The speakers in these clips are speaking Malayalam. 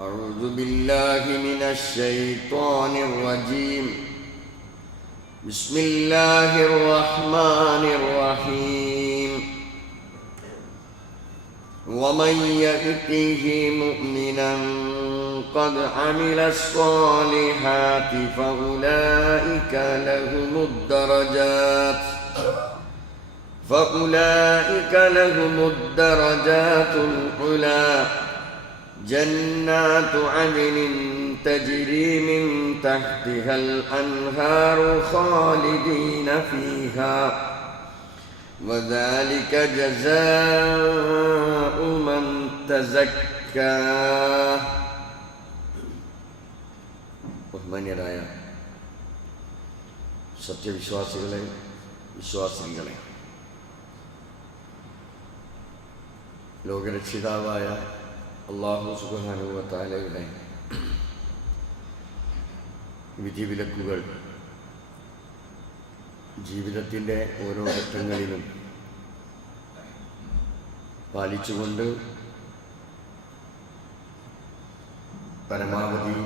أعوذ بالله من الشيطان الرجيم. بسم الله الرحمن الرحيم. ومن يأته مؤمنا قد عمل الصالحات فأولئك لهم الدرجات العلى جنات عدن تجري من تحتها الأنهار خالدين فيها وذلك جزاء من تزكى. ബഹുമാന്യരായ സത്യവിശ്വാസികളെ, വിശ്വാസിനികളെ, ലോകരക്ഷിതാവായ അല്ലാഹു സുബ്ഹാനഹു വ തആലയുടെ വിധിവിലക്കുകൾ ജീവിതത്തിൻ്റെ ഓരോ ഘട്ടങ്ങളിലും പാലിച്ചുകൊണ്ട് പരമാവധി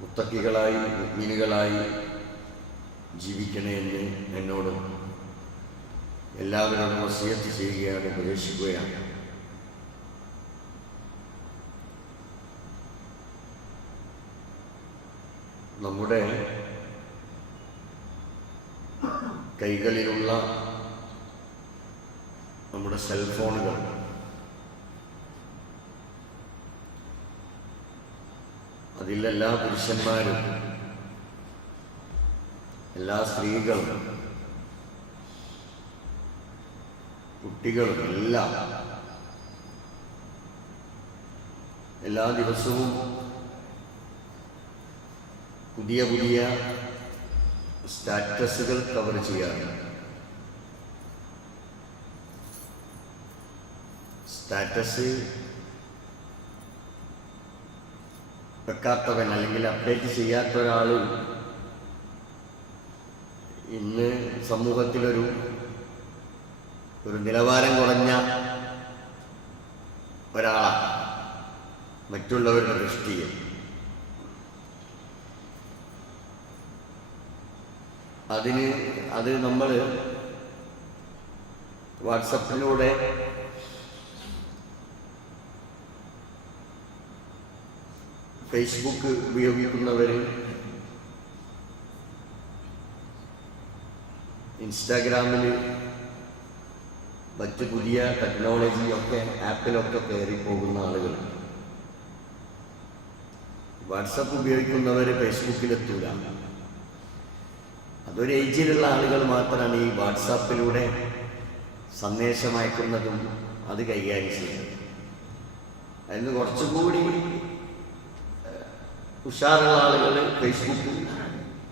മുത്തഖികളായി, മുഅ്മിനുകളായി ജീവിക്കണമെന്ന് എന്നോട് എല്ലാവരോടും വസിയത്ത് ചെയ്യുകയാണ്, ഉപദേശിക്കുകയാണ്. നമ്മുടെ കൈകളിലുള്ള നമ്മുടെ സെൽഫോണുകൾ അതിലെല്ലാ പുരുഷന്മാരും, എല്ലാ സ്ത്രീകളും, കുട്ടികളും എല്ലാ ദിവസവും പുതിയ പുതിയ സ്റ്റാറ്റസുകൾ കവർ ചെയ്യാറുണ്ട്. സ്റ്റാറ്റസ് വെക്കാത്തവൻ അല്ലെങ്കിൽ അപ്ഡേറ്റ് ചെയ്യാത്ത ഒരാൾ ഇന്ന് സമൂഹത്തിലൊരു നിലവാരം കുറഞ്ഞ ഒരാളാണ് മറ്റുള്ളവരുടെ ദൃഷ്ടിയിൽ. അത് നമ്മൾ വാട്സപ്പിലൂടെ ഫേസ്ബുക്ക് ഉപയോഗിക്കുന്നവർ, ഇൻസ്റ്റാഗ്രാമിൽ മറ്റ് പുതിയ ടെക്നോളജിയൊക്കെ ആപ്പിലൊക്കെ കയറി പോകുന്ന ആളുകൾ, വാട്സപ്പ് ഉപയോഗിക്കുന്നവർ ഫേസ്ബുക്കിലെത്തൂല. അതൊരു ഏജിലുള്ള ആളുകൾ മാത്രമാണ് ഈ വാട്സാപ്പിലൂടെ സന്ദേശം അയക്കുന്നതും അത് കൈകാര്യം ചെയ്യുന്നത്. അതിന് കുറച്ചുകൂടി ഉഷാറുള്ള ആളുകൾ ഫേസ്ബുക്ക്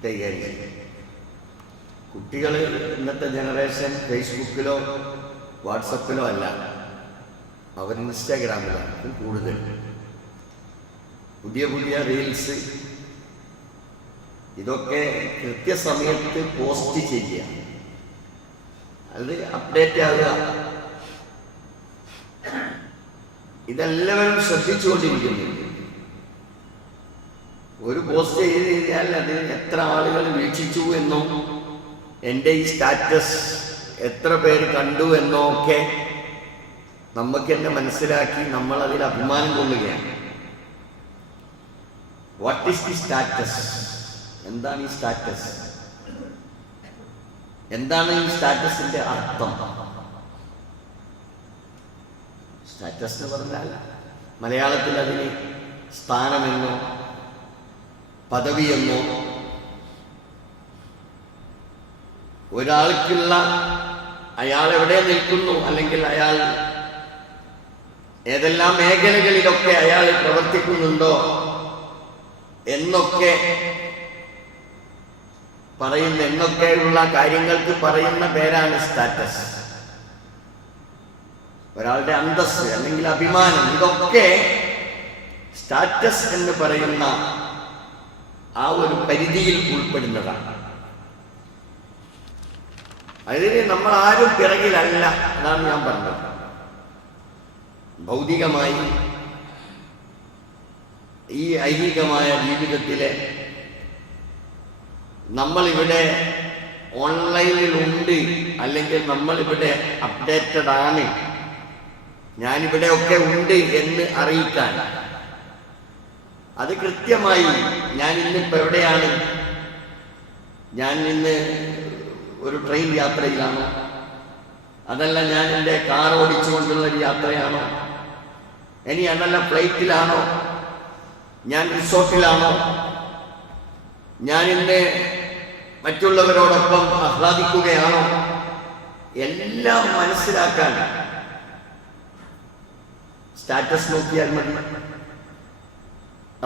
കൈകാര്യം ചെയ്യും. കുട്ടികൾ, ഇന്നത്തെ ജനറേഷൻ ഫേസ്ബുക്കിലോ വാട്സപ്പിലോ അല്ല, അവർ ഇൻസ്റ്റാഗ്രാമിലാണ് കൂടുതൽ. പുതിയ പുതിയ റീൽസ് ഇതൊക്കെ കൃത്യസമയത്ത് പോസ്റ്റ് ചെയ്യുക, അത് അപ്ഡേറ്റ് ആവുക, ഇതെല്ലാവരും ശ്രദ്ധിച്ചുകൊണ്ടിരിക്കുന്നു. ഒരു പോസ്റ്റ് ചെയ്ത് കഴിഞ്ഞാൽ അതിന് എത്ര ആളുകൾ വീക്ഷിച്ചു എന്നോ, എൻ്റെ ഈ സ്റ്റാറ്റസ് എത്ര പേര് കണ്ടു എന്നോ ഒക്കെ നമുക്ക് തന്നെ മനസ്സിലാക്കി നമ്മൾ അതിൽ അഭിമാനം കൊള്ളുകയാണ്. What is the status? എന്താണ് ഈ സ്റ്റാറ്റസ്? എന്താണ് ഈ സ്റ്റാറ്റസിന്റെ അർത്ഥം? സ്റ്റാറ്റസ് എന്ന് പറഞ്ഞാൽ മലയാളത്തിൽ അതിന് സ്ഥാനമെന്നോ പദവിയെന്നോ, ഒരാൾക്കുള്ള അയാൾ എവിടെ നിൽക്കുന്നു, അല്ലെങ്കിൽ അയാൾ ഏതെല്ലാം മേഖലകളിലൊക്കെ അയാൾ പ്രവർത്തിക്കുന്നുണ്ടോ എന്നൊക്കെയുള്ള കാര്യങ്ങൾക്ക് പറയുന്ന പേരാണ് സ്റ്റാറ്റസ്. ഒരാളുടെ അന്തസ്സ് അല്ലെങ്കിൽ അഭിമാനം, ഇതൊക്കെ സ്റ്റാറ്റസ് എന്ന് പറയുന്ന ആ ഒരു പരിധിയിൽ ഉൾപ്പെടുന്നതാണ്. അതിന് നമ്മൾ ആരും പിറകിലല്ല, അതാണ് ഞാൻ പറഞ്ഞത്. ഭൗതികമായി ഈ ഐഹികമായ ജീവിതത്തിലെ നമ്മളിവിടെ ഓൺലൈനിലുണ്ട്, അല്ലെങ്കിൽ നമ്മളിവിടെ അപ്ഡേറ്റഡ് ആണ്, ഞാനിവിടെയൊക്കെ ഉണ്ട് എന്ന് അറിയിക്കാൻ, അത് കൃത്യമായി ഞാൻ ഇന്നിപ്പോൾ എവിടെയാണ്, ഞാൻ ഇന്ന് ഒരു ട്രെയിൻ യാത്രയിലാണോ, അതല്ല ഞാൻ എൻ്റെ കാർ ഓടിച്ചുകൊണ്ടുള്ളൊരു യാത്രയാണോ, ഇനി അതല്ല ഫ്ലൈറ്റിലാണോ, ഞാൻ റിസോർട്ടിലാണോ, ഞാൻ ഇന്ന് മറ്റുള്ളവരോടൊപ്പം ആഹ്ലാദിക്കുകയാണോ, എല്ലാം മനസ്സിലാക്കാൻ സ്റ്റാറ്റസ് നോക്കിയാൽ മതി,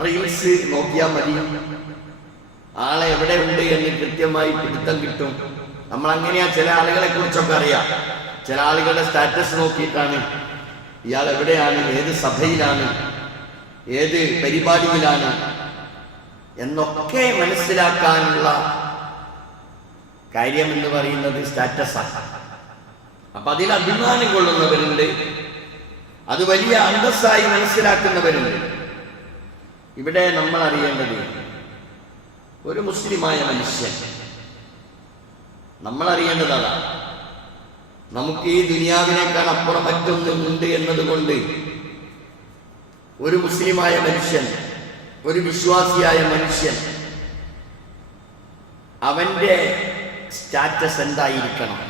റീൽസ് നോക്കിയാൽ മതി, ആളെ എവിടെ ഉണ്ട് എന്ന് കൃത്യമായി പിടുത്തം കിട്ടും. നമ്മൾ അങ്ങനെയാ ചില ആളുകളെ കുറിച്ചൊക്കെ അറിയാം. ചില ആളുകളുടെ സ്റ്റാറ്റസ് നോക്കിയിട്ടാണ് ഇയാൾ എവിടെയാണ്, ഏത് സഭയിലാണ്, ഏത് പരിപാടിയിലാണ് എന്നൊക്കെ മനസ്സിലാക്കാനുള്ള കാര്യം എന്ന് പറയുന്നത് സ്റ്റാറ്റസാണ്. അപ്പൊ അതിൽ അഭിമാനം കൊള്ളുന്നവരുണ്ട്, അത് വലിയ അന്തസ്സായി മനസ്സിലാക്കുന്നവരുണ്ട്. ഇവിടെ നമ്മൾ അറിയേണ്ടത്, ഒരു മുസ്ലിമായ മനുഷ്യൻ, നമ്മൾ അറിയേണ്ടത് അതാണ്. നമുക്ക് ഈ ദുനിയാവിനേക്കാൾ അപ്പുറം മറ്റൊന്നുണ്ട് എന്നതുകൊണ്ട് ഒരു മുസ്ലിമായ മനുഷ്യൻ, ഒരു വിശ്വാസിയായ മനുഷ്യൻ, അവന്റെ സ്റ്റാറ്റസ് എന്തായിരിക്കണം?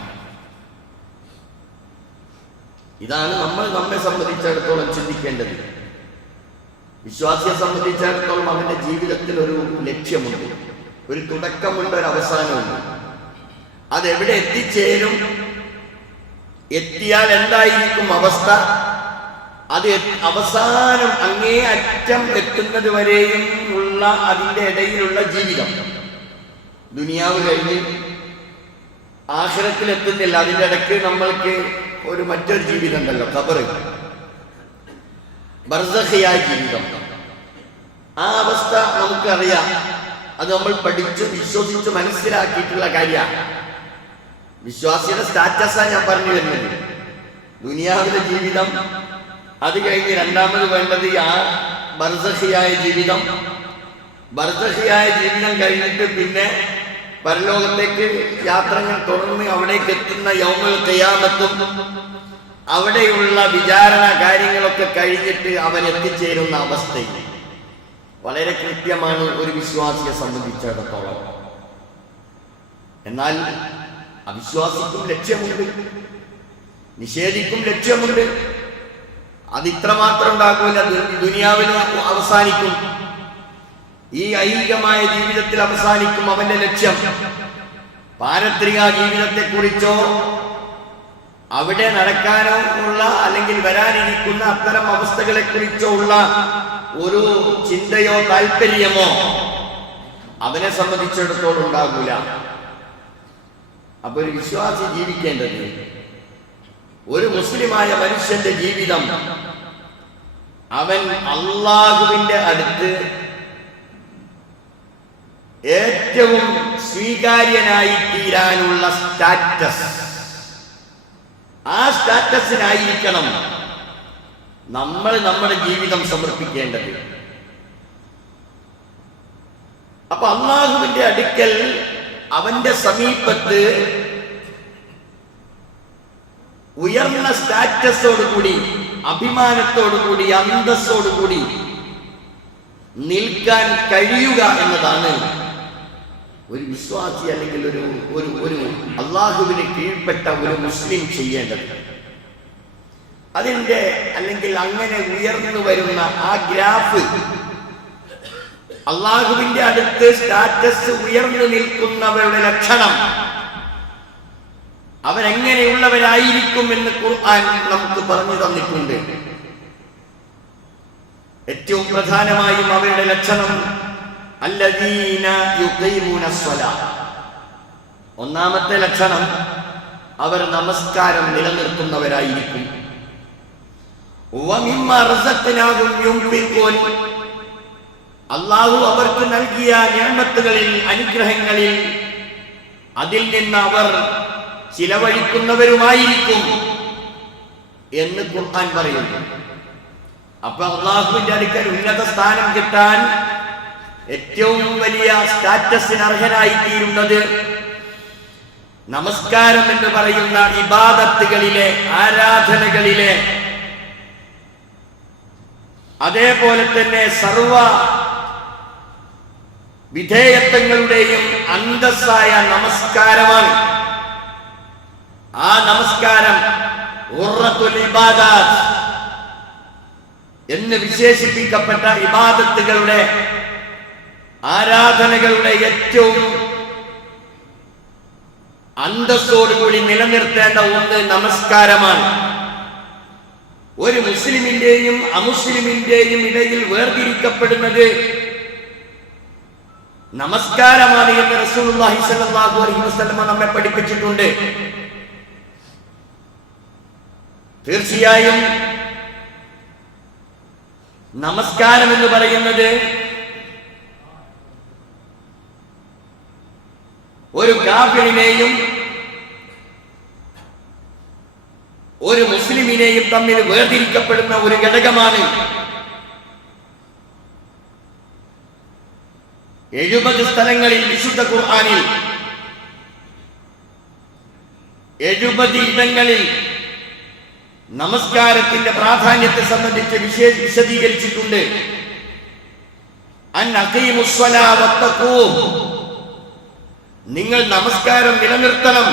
ഇതാണ് നമ്മൾ നമ്മെ സംബന്ധിച്ചിടത്തോളം ചിന്തിക്കേണ്ടത്. വിശ്വാസിയെ സംബന്ധിച്ചിടത്തോളം അവന്റെ ജീവിതത്തിൽ ഒരു ലക്ഷ്യമുണ്ട്, ഒരു തുടക്കമുണ്ട്, ഒരു അവസാനമുണ്ട്. അതെവിടെ എത്തിച്ചേരും, എത്തിയാൽ എന്തായിരിക്കും അവസ്ഥ, അത് അവസാനം അങ്ങേ അറ്റം എത്തുന്നത് വരെയും ഉള്ള അതിൻ്റെ ഇടയിലുള്ള ജീവിതം. ദുനിയാവ് കഴിഞ്ഞ് ആഖിറത്തിൽ എത്തുന്നില്ല, അതിൻ്റെ ഇടയ്ക്ക് നമ്മൾക്ക് ഒരു മറ്റൊരു ജീവിതം ഉണ്ടല്ലോ, ഖബർ, ബർസഖിയായ ജീവിതം. ആ അവസ്ഥ നമുക്കറിയാം, അത് നമ്മൾ പഠിച്ചു വിശ്വസിച്ച് മനസ്സിലാക്കിയിട്ടുള്ള കാര്യമാണ്. വിശ്വാസിയുടെ സ്റ്റാറ്റസാണ് ഞാൻ പറഞ്ഞു വരുന്നത്. ദുനിയാവിലെ ജീവിതം, അത് കഴിഞ്ഞ് രണ്ടാമത് വേണ്ടത് ആ ബർസഖിയായ ജീവിതം. ബർസഖിയായ ജീവിതം കഴിഞ്ഞിട്ട് പിന്നെ പരലോകത്തേക്ക് യാത്രകൾ തുടർന്ന് അവിടേക്ക് എത്തുന്ന യൗമുൽ ഖിയാമത്തും അവിടെയുള്ള വിചാരണ കാര്യങ്ങളൊക്കെ കഴിഞ്ഞിട്ട് അവൻ എത്തിച്ചേരുന്ന അവസ്ഥയിൽ വളരെ കൃത്യമാണ് ഒരു വിശ്വാസിയെ സംബന്ധിച്ചിടത്തോളം. എന്നാൽ അവിശ്വാസിക്കും ലക്ഷ്യമുണ്ട്, നിഷേധിക്കും ലക്ഷ്യമുണ്ട്. അത് ഇത്രമാത്രം ഉണ്ടാക്കില്ല, ദുനിയാവിൽ അവസാനിക്കും, ഈ ഐഹികമായ ജീവിതത്തിൽ അവസാനിക്കും അവന്റെ ലക്ഷ്യം. പാരത്രിക ജീവിതത്തെക്കുറിച്ചോ അവിടെ നടക്കാനോ ഉള്ള അല്ലെങ്കിൽ വരാനിരിക്കുന്ന അത്തരം അവസ്ഥകളെ കുറിച്ചോ ഉള്ള ഒരു ചിന്തയോ താല്പര്യമോ അവനെ സംബന്ധിച്ചിടത്തോളം ഉണ്ടാകൂല. അപ്പൊ ഒരു വിശ്വാസി ജീവിക്കേണ്ടത്, ഒരു മുസ്ലിമായ മനുഷ്യന്റെ ജീവിതം അവൻ അള്ളാഹുവിന്റെ അടുത്ത് ഏറ്റവും സ്വീകാര്യനായി തീരാനുള്ള സ്റ്റാറ്റസ്, ആ സ്റ്റാറ്റസിനായിരിക്കണം നമ്മൾ നമ്മുടെ ജീവിതം സമർപ്പിക്കേണ്ടത്. അപ്പൊ അള്ളാഹുവിന്റെ അടുക്കൽ അവന്റെ സമീപത്ത് ഉയർന്ന സ്റ്റാറ്റസോടുകൂടി, അഭിമാനത്തോടുകൂടി, അന്തസ്സോടുകൂടി നിൽക്കാൻ കഴിയുക എന്നതാണ് ഒരു വിശ്വാസി അല്ലെങ്കിൽ ഒരു അള്ളാഹുവിന് കീഴ്പ്പെട്ട ഒരു മുസ്ലിം ചെയ്യേണ്ടത്. അതിൻ്റെ അല്ലെങ്കിൽ അങ്ങനെ ഉയർന്നു വരുന്ന ആ ഗ്രാഫ്, അള്ളാഹുവിന്റെ അടുത്ത് സ്റ്റാറ്റസ് ഉയർന്നു നിൽക്കുന്നവരുടെ ലക്ഷണം, അവരെങ്ങനെയുള്ളവരായിരിക്കും എന്ന് ഖുർആൻ നമുക്ക് പറഞ്ഞു തന്നിട്ടുണ്ട്. ഏറ്റവും പ്രധാനമായും അവരുടെ ലക്ഷണം അല്ലദീന യുഖീമൂന സ്വലാത്ത്. ഒന്നാമത്തെ ലക്ഷണം, അവർ നമസ്കാരം നിലനിർത്തുന്നവരായിരിക്കും. വമിമ്മാ റസഖ്നാഹും യുൻഫിഖൂൻ. അല്ലാഹു അവർക്ക് നൽകിയ നിഅമത്തുകളിൽ, അനുഗ്രഹങ്ങളിൽ അതിൽ നിന്ന് അവർ ചിലവഴിക്കുന്നവരുമായിരിക്കും എന്ന് ഖുർആൻ പറയുന്നു. അപ്പൊ അള്ളാഹുവിന്റെ അടുക്കൽ ഉന്നത സ്ഥാനം കിട്ടാൻ ഏറ്റവും വലിയ സ്റ്റാറ്റസിന് അർഹനായി തീരുന്നത് നമസ്കാരം എന്ന് പറയുന്ന ഇബാദത്തുകളിലെ, ആരാധനകളിലെ, അതേപോലെ തന്നെ സർവ വിധേയത്വങ്ങളുടെയും അന്തസ്സായ നമസ്കാരമാണ്. ആ നമസ്കാരം ഖുർറത്തുൽ ഇബാദത്ത് എന്ന് വിശേഷിപ്പിക്കപ്പെട്ട ഇബാദത്തുകളുടെ, ആരാധനകളുടെ ഏറ്റവും അന്തസ്സോടുകൂടി നിലനിർത്തേണ്ട ഒന്ന് നമസ്കാരമാണ്. ഒരു മുസ്ലിമിന്റെയും അമുസ്ലിമിന്റെയും ഇടയിൽ വേർതിരിക്കപ്പെടുന്നത് നമസ്കാരമാണ് എന്ന് റസൂലുള്ളാഹി സ്വല്ലല്ലാഹു അലൈഹി വസല്ലം നമ്മെ പഠിപ്പിച്ചിട്ടുണ്ട്. തീർച്ചയായും നമസ്കാരം എന്ന് പറയുന്നത് ഒരു കാഫിറിനെയും ഒരു മുസ്ലിമിനെയും തമ്മിൽ വേർതിരിക്കപ്പെടുന്ന ഒരു ഘടകമാണ്. 70 സ്ഥലങ്ങളിൽ വിശുദ്ധ ഖുർആനിൽ 70 ഇടങ്ങളിൽ നമസ്കാരത്തിന്റെ പ്രാധാന്യത്തെ സംബന്ധിച്ച് വിശദീകരിച്ചിട്ടുണ്ട്. അൻ അഖീമുസ്സലാ വത്തഖൂ, നിങ്ങൾ നമസ്കാരം നിലനിർത്തണം,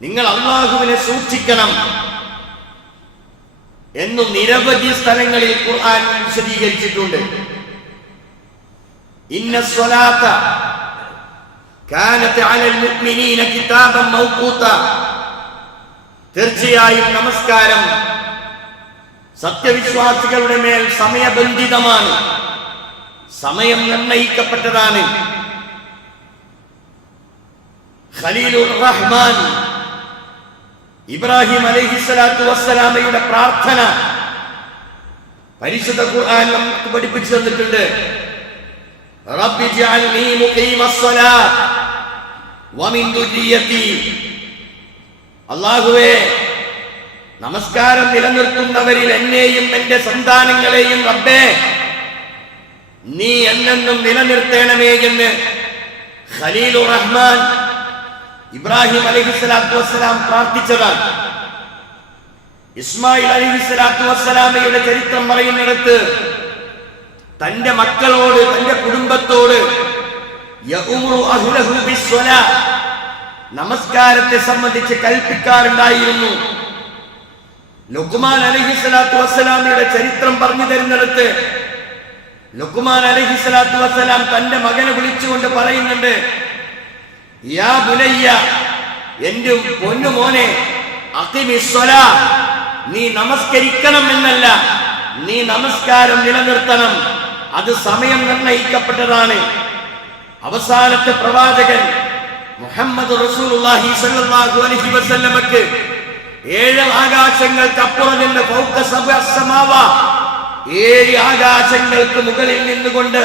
നിങ്ങൾ അല്ലാഹുവിനെ സൂക്ഷിക്കണം എന്ന് നിരവധി സ്ഥലങ്ങളിൽ ഖുർആൻ വിശദീകരിച്ചിട്ടുണ്ട്. ഇന്ന സ്വലാത്ത കാനത് അലൽ മുഅ്മിനീന കിതാബൻ മൗഖൂത, തീർച്ചയായും നമസ്കാരം സത്യവിശ്വാസികളുടെ മേൽ സമയബന്ധിതമാണ്, സമയം നിർണയിക്കപ്പെട്ടതാണ്. ഖലീലുർ റഹ്മാൻ ഇബ്രാഹിം അലൈഹിസ്സലാത്തു വസ്സലാമയുടെ പ്രാർത്ഥന പരിശുദ്ധ ഖുർആൻ നമുക്ക് പഠിപ്പിച്ചു തന്നിട്ടുണ്ട്. റബ്ബി ജഅൽനി മുഖീമസ്സലാത്ത് വമിൻ ദുരിയതി, അല്ലാഹുവേ നമസ്കാരം നിലനിർത്തുന്നവരിൽ എന്നെയും എന്റെ സന്താനങ്ങളെയും റബ്ബേ നീ എന്നെന്നും നിലനിർത്തേണമേ എന്ന് ഖലീലുർ റഹ്മാൻ ഇബ്രാഹിം അലൈഹിസ്സലാത്തു വസ്സലാം പ്രാർത്ഥിച്ചതാണ്. ഇസ്മായിൽ അലൈഹിസ്സലാത്തു വസ്സലാമയുടെ ചരിത്രം പറയുന്നിടത്ത് തന്റെ മക്കളോട്, തന്റെ കുടുംബത്തോട് യഉമുറു അഹ്ലഹു ബിസ്സലാ, നമസ്കാരത്തെ സംബന്ധിച്ച് കൽപ്പിക്കാറുണ്ടായിരുന്നു. ലുഖ്മാൻ അലൈഹിസ്സലാത്തു വസ്സലാമയുടെ ചരിത്രം പറഞ്ഞു തരുന്നിടത്ത് ലുഖ്മാൻ അലൈഹിസ്സലാത്തു വസ്സലാം തന്റെ മകനെ വിളിച്ചുകൊണ്ട് പറയുന്നുണ്ട്, യാ ബുനയ്യ, എന്റെ പൊന്നു മോനെ, അഖിമിസ്സലാ, നീ നമസ്കരിക്കണം എന്നല്ല, നീ നമസ്കാരം നിലനിർത്തണം, അത് സമയം നിർണയിക്കപ്പെട്ടതാണ്. അവസാനത്തെ പ്രവാചകൻ മുഹമ്മദ് റസൂലുള്ളാഹി സ്വല്ലല്ലാഹു അലൈഹി വസല്ലമക്ക് 7 ആകാശങ്ങൾക്കപ്പുറം നിന്ന് ഫൗക സബ്അ സമാവാ, 7 ആകാശങ്ങൾക്ക് മുകളിൽ നിന്നുകൊണ്ട്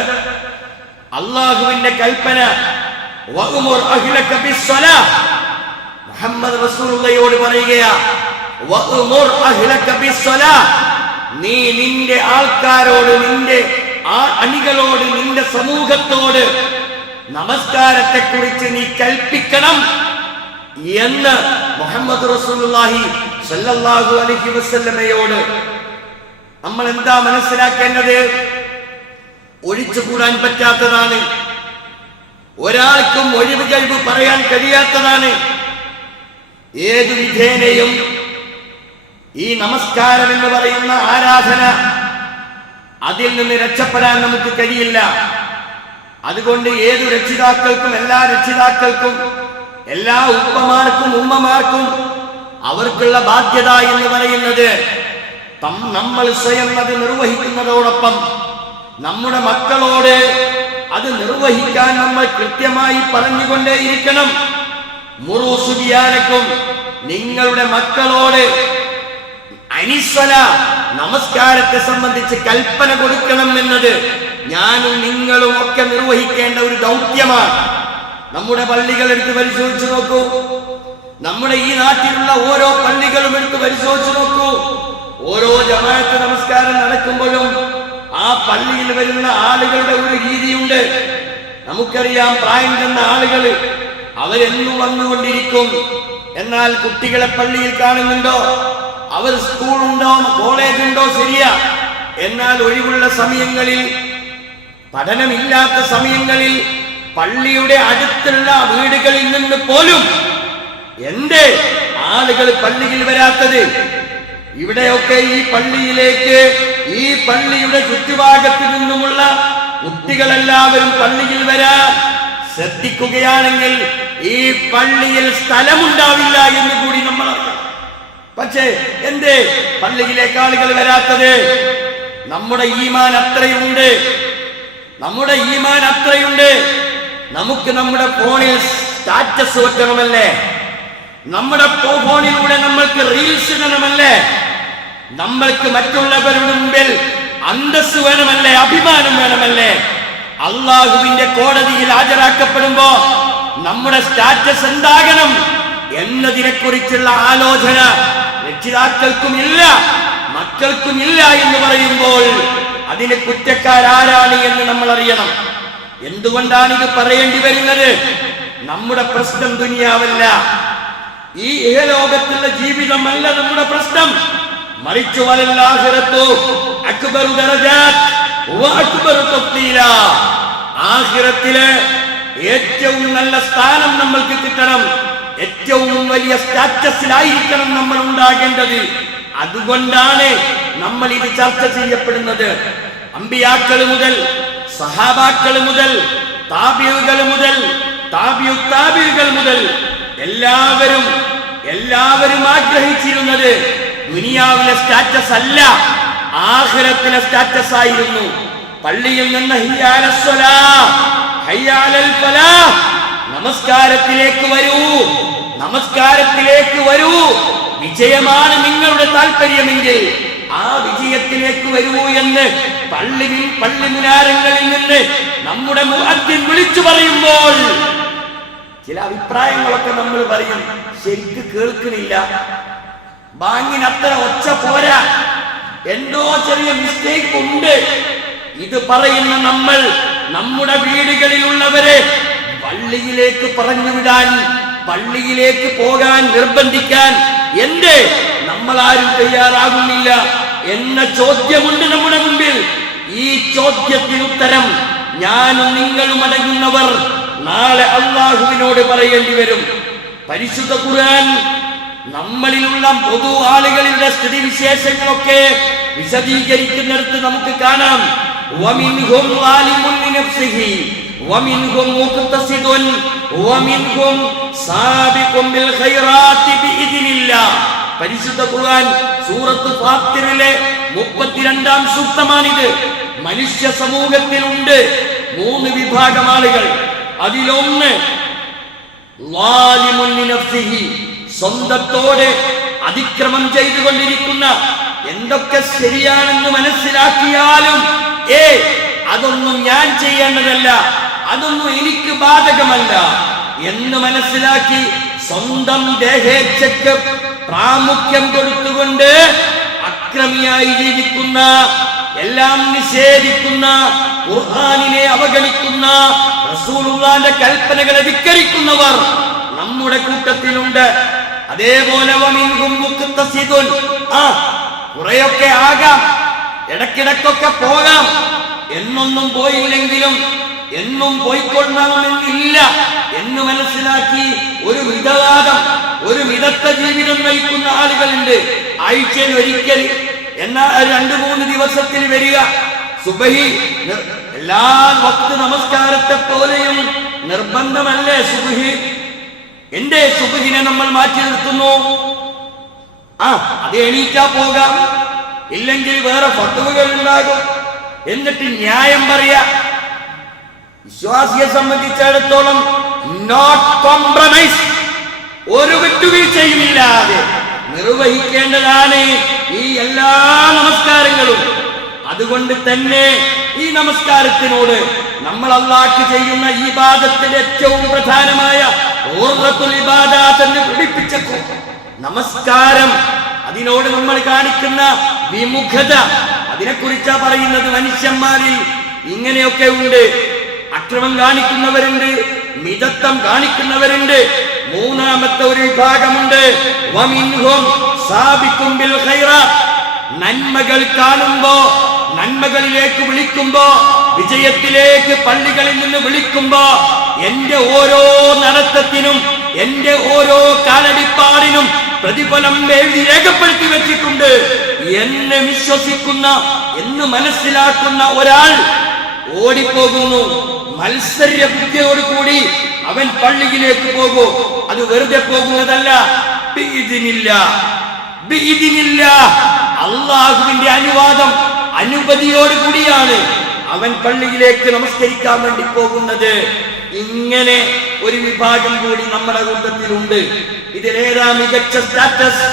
അല്ലാഹുവിന്റെ കൽപ്പന വഉമുർ അഹ്ലക ബിസ്സലാ, മുഹമ്മദ് റസൂലുള്ളാഹിയോട് പറയുകയാ, വഉമുർ അഹ്ലക ബിസ്സലാ, നീ നിന്റെ ആൾക്കാരോട്, നിന്റെ അണികളോട്, നിന്റെ സമൂഹത്തോട് നമസ്കാരത്തെ കുറിച്ച് നീ കൽപ്പിക്കണം എന്ന് മുഹമ്മദ് റസൂലുള്ളാഹി സ്വല്ലല്ലാഹു അലൈഹി വസല്ലമയോട്. നമ്മൾ എന്താ മനസ്സിലാക്കേണ്ടത്? ഒഴിച്ചുകൂടാൻ പറ്റാത്തതാണ്, ഒരാൾക്കും ഒഴിവ് കഴിവ് പറയാൻ കഴിയാത്തതാണ്. ഏതു വിധേനയും ഈ നമസ്കാരം എന്ന് പറയുന്ന ആരാധന, അതിൽ നിന്ന് രക്ഷപ്പെടാൻ നമുക്ക് കഴിയില്ല. അതുകൊണ്ട് ഏതു രക്ഷിതാക്കൾക്കും, എല്ലാ രക്ഷിതാക്കൾക്കും, എല്ലാ ഉപ്പമാർക്കും ഉമ്മമാർക്കും അവർക്കുള്ള ബാധ്യത എന്ന് പറയുന്നത് നമ്മൾ സ്വയം അത് നിർവഹിക്കുന്നതോടൊപ്പം നമ്മുടെ മക്കളോട് അത് നിർവഹിക്കാൻ നമ്മൾ കൃത്യമായി പറഞ്ഞുകൊണ്ടേയിരിക്കണം. മുറുസുബിയാനക്കും, നിങ്ങളുടെ മക്കളോട് അനിസ്വല, നമസ്കാരത്തെ സംബന്ധിച്ച് കൽപ്പന കൊടുക്കണം എന്നത് ഞാനും നിങ്ങളും ഒക്കെ നിർവഹിക്കേണ്ട ഒരു ദൗത്യമാണ്. നമ്മുടെ പള്ളികൾ എടുത്ത് പരിശോധിച്ചു നോക്കൂ, നമ്മുടെ ഈ നാട്ടിലുള്ള ഓരോ പള്ളികളും എടുത്ത് പരിശോധിച്ചു നോക്കൂ. ഓരോ ജമാഅത്ത് നമസ്കാരം നടക്കുമ്പോഴും ആ പള്ളിയിൽ വരുന്ന ആളുകളുടെ ഒരു രീതിയുണ്ട്. നമുക്കറിയാം, പ്രായം ചെന്ന ആളുകൾ അവരെന്നും വന്നുകൊണ്ടിരിക്കും. എന്നാൽ കുട്ടികളെ പള്ളിയിൽ കാണുന്നുണ്ടോ? അവർ സ്കൂളുണ്ടോ കോളേജുണ്ടോ ശരിയാ. എന്നാൽ ഒഴിവുള്ള സമയങ്ങളിൽ, പഠനമില്ലാത്ത സമയങ്ങളിൽ പള്ളിയുടെ അടുത്തുള്ള വീടുകളിൽ നിന്ന് പോലും എന്തേ ആളുകൾ പള്ളിയിൽ വരാത്തത്? ഇവിടെയൊക്കെ ഈ പള്ളിയിലേക്ക്, ഈ പള്ളിയുടെ ചുറ്റുഭാഗത്തു നിന്നുമുള്ള കുട്ടികളെല്ലാവരും പള്ളിയിൽ വരാൻ ശ്രദ്ധിക്കുകയാണെങ്കിൽ ഈ പള്ളിയിൽ സ്ഥലമുണ്ടാവില്ല എന്ന് കൂടി നമ്മൾ അറിയാം. പക്ഷേ എന്തേ പള്ളിയിലേക്ക് ആളുകൾ വരാത്തത്? നമ്മുടെ ഈമാൻ അത്രയുണ്ട്, നമ്മുടെ ഈമാൻ അത്രയുണ്ട്. നമുക്ക് നമ്മുടെ ഫോണിൽ സ്റ്റാറ്റസ് വെക്കണമല്ലേ? നമ്മുടെ ഫോണിലൂടെ നമ്മൾക്ക് റീൽസ് ഇടണമല്ലേ? നമ്മൾക്ക് മറ്റുള്ളവരുടെ മുമ്പിൽ അന്തസ് വേണമല്ലേ? അഭിമാനം വേണമല്ലേ? അള്ളാഹുവിന്റെ കോടതിയിൽ ഹാജരാക്കപ്പെടുമ്പോ നമ്മുടെ സ്റ്റാറ്റസ് എന്താകണം എന്നതിനെ കുറിച്ചുള്ള ആലോചന രക്ഷിതാക്കൾക്കുമില്ല, മക്കൾക്കുമില്ല എന്ന് പറയുമ്പോൾ അതിന് കുറ്റക്കാരാരാണ് എന്ന് നമ്മൾ അറിയണം. എന്തുകൊണ്ടാണ് ഇത് പറയേണ്ടി വരുന്നത്? നമ്മുടെ പ്രശ്നം ദുനിയാവല്ല, ഈ ഇഹലോകത്തുള്ള ജീവിതമല്ല നമ്മുടെ പ്രശ്നം. മറിച്ചു വലല്ലാഹിറത്തു അക്ബറു ദറജാത്ത് വ അക്ബറു തഫ്ദീല. ആഖിറത്തിലെ ഏറ്റവും നല്ല സ്ഥാനം നമ്മൾക്ക് കിട്ടണം, ഏറ്റവും വലിയ സ്റ്റാറ്റസിലായിരിക്കണം നമ്മൾ ഉണ്ടാകേണ്ടത്. അതുകൊണ്ടാണ് നമ്മൾ ഇത് ചർച്ച ചെയ്യപ്പെടുന്നത്. അമ്പിയാക്കൾ മുതൽ, സഹാബാക്കൾ മുതൽ, താബിഉകൾ മുതൽ, താബിഉകൾ മുതൽ എല്ലാവരും ആഗ്രഹിച്ചിരുന്നത് ദുനിയാവിലെ സ്റ്റാറ്റസ് അല്ല, ആഖിറത്തിലെ സ്റ്റാറ്റസ് ആയിരുന്നു. പള്ളിയിൽ നിന്ന് ഹയ്യ അലസ്സലാ ഹയ്യ അലൽ ഫലാഹ്, നമസ്കാരത്തിലേക്ക് വരൂ, നമസ്കാരത്തിലേക്ക് വരൂ, വിജയമാണ് നിങ്ങളുടെ താല്പര്യമെങ്കിൽ ആ വിജയത്തിലേക്ക് വരൂ എന്ന് പള്ളി മുനാരങ്ങളിൽ നിന്ന് നമ്മുടെ മുഅദ്ദിൻ വിളിച്ചു പറയുമ്പോൾ ചില അഭിപ്രായങ്ങളൊക്കെ നമ്മൾ പറയും, ശരിക്ക് കേൾക്കുന്നില്ല, ബാങ്കിന് അത്ര ഒച്ച പോരാ, എന്തോ ചെറിയ മിസ്റ്റേക്ക് ഉണ്ട്. ഇത് പറയുന്ന നമ്മൾ നമ്മുടെ വീടുകളിലുള്ളവരെ പള്ളിയിലേക്ക് പറഞ്ഞു വിടാൻ, പള്ളിയിലേക്ക് പോകാൻ നിർബന്ധിക്കാൻ എന്തേ നമ്മൾ ആരും തയ്യാറാകുന്നില്ല എന്ന ചോദ്യമുണ്ട് നമ്മുടെ മുമ്പിൽ. ഈ ചോദ്യത്തിന് ഉത്തരം ഞാനും നിങ്ങളും അടങ്ങുന്നവർ നാളെ അള്ളാഹുവിനോട് പറയേണ്ടി വരും. പരിശുദ്ധ ഖുർആൻ നമ്മളിലുള്ള പൊതു ആളുകളുടെ സ്ഥിതിവിശേഷങ്ങളൊക്കെ വിശദീകരിക്കുന്നിടത്ത് നമുക്ക് കാണാം, വമിൻഹും ളാലിമുൻ ലിനഫ്സിഹി വമിൻഹും മുഖ്തസിദുൻ വമിൻഹും സാബിഖുൻ ബിൽ ഖൈറാത്തി ബിഇദ്നില്ലാഹ്. പരിശുദ്ധ ഖുർആൻ സൂറത്ത് ഫാത്തിറിലെ 32-ാം സൂക്തമാണിത്. മനുഷ്യ സമൂഹത്തിലുണ്ട് 3 വിഭാഗം ആളുകൾ. അതിലൊന്ന് ളാലിമുൻ ലിനഫ്സിഹി, സ്വന്തത്തോടെ അതിക്രമം ചെയ്തുകൊണ്ടിരിക്കുന്ന, എന്തൊക്കെ ശരിയാണെന്ന് മനസ്സിലാക്കിയാലും അതൊന്നും ഞാൻ ചെയ്യേണ്ടതല്ല, അതൊന്നും എനിക്ക് ബാധകമല്ല എന്ന് മനസ്സിലാക്കി സ്വന്തം ദേഹേച്ഛയ്ക്ക് പ്രാമുഖ്യം കൊടുത്തുകൊണ്ട് അക്രമിയായി ജീവിക്കുന്ന, എല്ലാം നിഷേധിക്കുന്ന, ഖുർആനിനെ അവഗണിക്കുന്ന, റസൂലുള്ളാഹിന്റെ കൽപ്പനകളെ ധിക്കരിക്കുന്നവർ നമ്മുടെ കൂട്ടത്തിലുണ്ട്. അതേപോലെ വമിൻഹും മുഖ്തസിദുൻ, കുറെയൊക്കെ ആകാം, ഇടക്കിടക്കൊക്കെ പോകാം, എന്നൊന്നും പോയില്ലെങ്കിലും എന്നും പോയിക്കൊള്ളണമെന്നില്ല എന്ന് മനസ്സിലാക്കി ഒരു മിതവാദം, ഒരു മിതത്വ ജീവിതം നയിക്കുന്ന ആളുകളുണ്ട്. ആഴ്ചയിൽ ഒരിക്കൽ, എന്നാൽ 2-3 ദിവസത്തിൽ വരിക. സുബഹി എല്ലാ വക്ത് നമസ്കാരത്തെ പോലെയും നിർബന്ധമല്ലേ സുബഹി? എന്റെ സുബഹിനെ നമ്മൾ മാറ്റി നിർത്തുന്നു. അത് എണീറ്റാ പോകാം, ഇല്ലെങ്കിൽ വേറെ ഫത്വകൾ ഉണ്ടാകും, എന്നിട്ട് ന്യായം പറയാ. വിശ്വാസിയെ സംബന്ധിച്ചിടത്തോളം നോട്ട് കോംപ്രമൈസ്, ഒരു വിട്ടുവീഴ്ചയുമില്ലാതെ നിർവഹിക്കേണ്ടതാണ് ഈ എല്ലാ നമസ്കാരങ്ങളും. അതുകൊണ്ട് തന്നെ ഈ നമസ്കാരത്തിനോട് നമ്മൾ അല്ലാഹ്ക്ക് ചെയ്യുന്ന ഇബാദത്തിന്റെ ഏറ്റവും പ്രധാനമായ ഖുർറത്തുൽ ഇബാദത്ത് എന്ന് പഠിപ്പിച്ചു. നമസ്കാരം അതിനോട് നമ്മൾ കാണിക്കുന്ന വിമുഖത, അതിനെക്കുറിച്ചാ പറയുന്നത്. മനുഷ്യന്മാരിൽ ഇങ്ങനെയൊക്കെ ഉണ്ട്. അക്രമം കാണിക്കുന്നവരുണ്ട്, മിതത്വം കാണിക്കുന്നവരുണ്ട്. മൂന്നാമത്തെ ഒരു വിഭാഗമുണ്ട്, വമിൻഹും സാബിഖും ബിൽ ഖൈറാത്ത്. നന്മകൾ കാണുമ്പോ, നന്മകളിലേക്ക് വിളിക്കുമ്പോ, വിജയത്തിലേക്ക് പള്ളികളിൽ നിന്ന് വിളിക്കുമ്പോ, എന്റെ ഓരോ നടത്തത്തിനും എന്റെ ഓരോ കാലടിപ്പാടിനും പ്രതിഫലം എഴുതി രേഖപ്പെടുത്തി വെച്ചിട്ടുണ്ട് എന്ന് വിശ്വസിക്കുന്ന, എന്ന് മനസ്സിലാക്കുന്ന ഒരാൾ ഓടിപ്പോകുന്നു. മത്സര ബുദ്ധിയോടുകൂടി അവൻ പള്ളിയിലേക്ക് പോകൂ. അത് വെറുതെ പോകുന്നതല്ല, അള്ളാഹുവിന്റെ അനുവാദം, അനുമതിയോടുകൂടിയാണ് അവൻ പള്ളിയിലേക്ക് നമസ്കരിക്കാൻ വേണ്ടി പോകുന്നത്. ഇങ്ങനെ ഒരു വിഭാഗം കൂടി നമ്മുടെ കൂട്ടത്തിലുണ്ട്. ഇതിലേതാ മികച്ച സ്റ്റാറ്റസ്?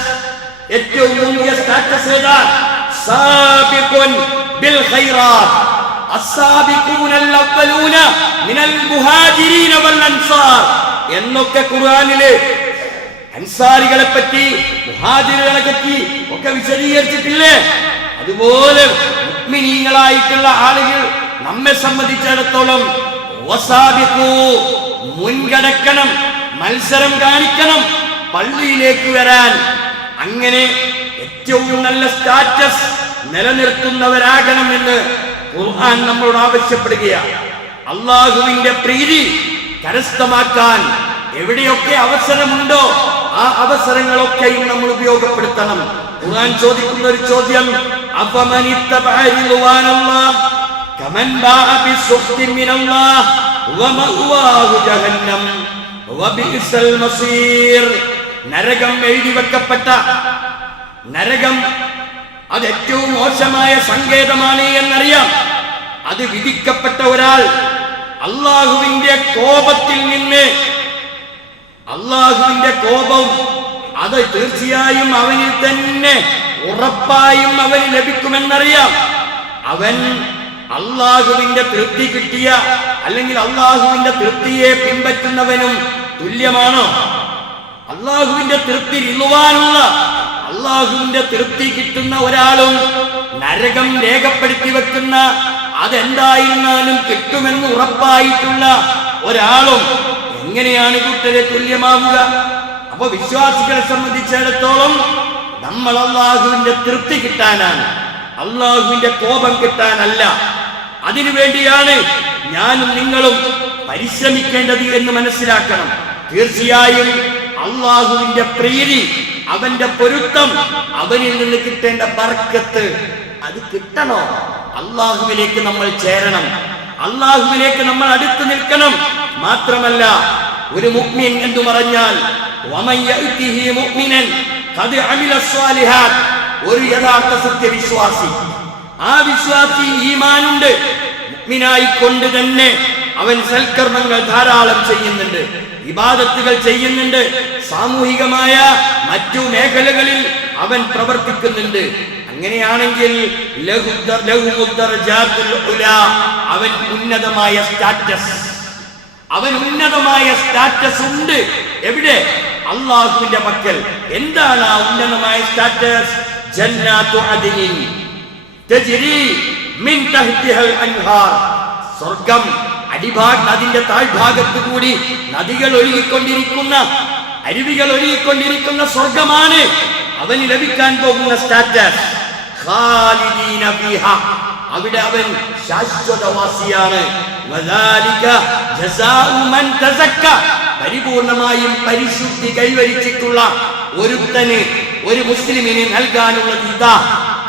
ഏറ്റവും മുന്തിയ സ്റ്റാറ്റസ് ഏതാ? സാബിഖുൻ ബിൽ ഖൈറാത്ത്, അസ്സാബിഖൂനൽ അവ്വലൂന മിനൽ മുഹാജിരീന വൽ അൻസാർ എന്നൊക്കെ ഖുർആനിലെ അൻസാരികളെ പറ്റി, മുഹാജിറുകളെ പറ്റി ഒക്കെ വിശദീകരിച്ചിട്ടില്ലേ? അതുപോലെ മുഅ്മിനീങ്ങളായിട്ടുള്ള ആളുകൾ നമ്മെ സംബന്ധിച്ചിടത്തോളം മുൻകടക്കണം, മത്സരം കാണിക്കണം, പള്ളിയിലേക്ക് വരാൻ. അങ്ങനെ ഏറ്റവും നല്ല സ്റ്റാറ്റസ് നിലനിർത്തുന്നവരാകണമെന്ന് ഖുർആൻ നമ്മളോട് ആവശ്യപ്പെടുകയാണ്. അള്ളാഹുവിന്റെ പ്രീതി കരസ്ഥമാക്കാൻ എവിടെയൊക്കെ അവസരമുണ്ടോ ആ അവസരങ്ങളൊക്കെയും നമ്മൾ ഉപയോഗപ്പെടുത്തണം. ഖുർആൻ ചോദിക്കുന്ന ഒരു ചോദ്യം, കമൻ ബാഅ ബിസുഖ്തിൻ മിനല്ലാഹ് വമഅവാഹു ജഹന്നം വബിഇസൽ മസീർ. നരകം എഴുതി വെക്കപ്പെട്ട നരകം അത് ഏറ്റവും മോശമായ സങ്കേതമാണ് എന്നറിയാം. അത് വിധിക്കപ്പെട്ട ഒരാൾ അള്ളാഹുവിന്റെ കോപത്തിൽ നിന്ന്, അള്ളാഹുവിന്റെ കോപം അത് തീർച്ചയായും അവനിൽ തന്നെ ഉറപ്പായും അവന് ലഭിക്കുമെന്നറിയാം. അവൻ അള്ളാഹുവിന്റെ തൃപ്തി കിട്ടിയ, അല്ലെങ്കിൽ അള്ളാഹുവിന്റെ തൃപ്തിയെ പിൻപറ്റുന്നവനും തുല്യമാണോ? അള്ളാഹുവിന്റെ തൃപ്തി ഇന്നുവാനുള്ള, അള്ളാഹുവിന്റെ തൃപ്തി കിട്ടുന്ന ഒരാളും നരകം രേഖപ്പെടുത്തി വെക്കുന്ന, അതെന്തായിരുന്നാലും കിട്ടുമെന്ന് ഉറപ്പായിട്ടുള്ള ഒരാളും എങ്ങനെയാണ് കൂട്ടരെ തുല്യമാവുക? അപ്പൊ വിശ്വാസികളെ സംബന്ധിച്ചിടത്തോളം നമ്മൾ അള്ളാഹുവിന്റെ തൃപ്തി കിട്ടാനാണ്, അള്ളാഹുവിന്റെ കോപം കിട്ടാനല്ല. അതിനുവേണ്ടിയാണ് ഞാനും നിങ്ങളും പരിശ്രമിക്കേണ്ടത് എന്ന് മനസ്സിലാക്കണം. തീർച്ചയായും അള്ളാഹുവിന്റെ പ്രീതി, അവന്റെ പൊരുത്തം, അവനിൽ നിന്ന് കിട്ടേണ്ട ബർക്കത്ത് അത് കിട്ടണോ? അള്ളാഹുവിലേക്ക് നമ്മൾ ചേരണം, അള്ളാഹുവിലേക്ക് നമ്മൾ അടുത്ത് നിൽക്കണം. മാത്രമല്ല ഒരു മുഅ്മിൻ എന്ന് പറഞ്ഞാൽ ഒരു യഥാർത്ഥ സത്യവിശ്വാസി, ആ വിശ്വാസി ഈമാനുണ്ട്, മുഅ്മിനായിക്കൊണ്ട് തന്നെ അവൻ സൽക്കർമ്മങ്ങൾ ധാരാളം ചെയ്യുന്നുണ്ട്, ഇബാദത്തുകൾ ചെയ്യുന്നുണ്ട്, സാമൂഹികമായ മറ്റു മേഖലകളിൽ അവൻ പ്രവർത്തിക്കുന്നുണ്ട്. അങ്ങനെയാണെങ്കിൽ അവൻ ഉന്നതമായ സ്റ്റാറ്റസ്, അവൻ ഉന്നതമായ സ്റ്റാറ്റസ് ഉണ്ട്. എവിടെ? അള്ളാഹുവിന്റെ പക്കൽ. എന്താണ് ആ ഉന്നതമായ സ്റ്റാറ്റസ്? ജന്നാത്തു അദ്നിൻ തജ്രി മിൻ തഹ്തിഹൽ അൻഹാർ. സ്വർഗ്ഗം അതിന്റെ താഴ്ഭാഗത്തു കൂടി നദികൾ ഒഴുകിക്കൊണ്ടിരിക്കുന്ന, അരുവികൾ ഒഴുകിക്കൊണ്ടിരിക്കുന്ന സ്വർഗമാണ് അവന് ലഭിക്കാൻ പോകുന്ന സ്റ്റാറ്റസ്. ഖാലിദീന ഫീഹാ, അവിടെ അവൻ ശാശ്വതവാസിയാണ്. വദാലിക ജസാഉ മൻ തസക്ക, പരിപൂർണമായും പരിശുദ്ധി കൈവരിച്ചിട്ടുള്ള ഒരുത്തന്, ഒരു മുസ്ലിമിന് നൽകാനുള്ളത് ഇതാ